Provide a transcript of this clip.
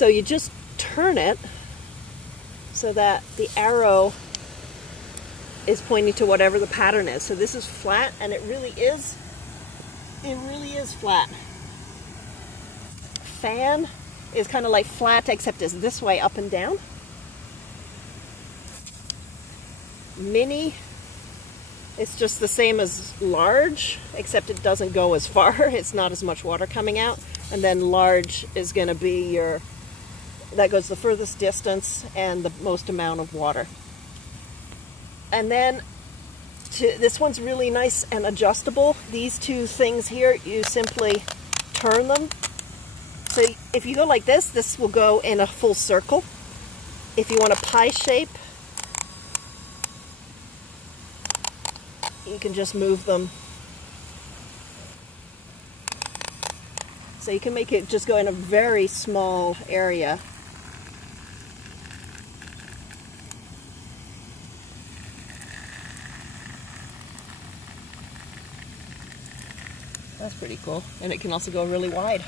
So you just turn it so that the arrow is pointing to whatever the pattern is. So this is flat, and it really is flat. Fan is kind of like flat, except it's this way, up and down. Mini, it's just the same as large, except it doesn't go as far. It's not as much water coming out. And then large is going to be your, that goes the furthest distance and the most amount of water. And then this one's really nice and adjustable. These two things here, you simply turn them. So if you go like this, this will go in a full circle. If you want a pie shape, you can just move them. So you can make it just go in a very small area. That's pretty cool. And it can also go really wide.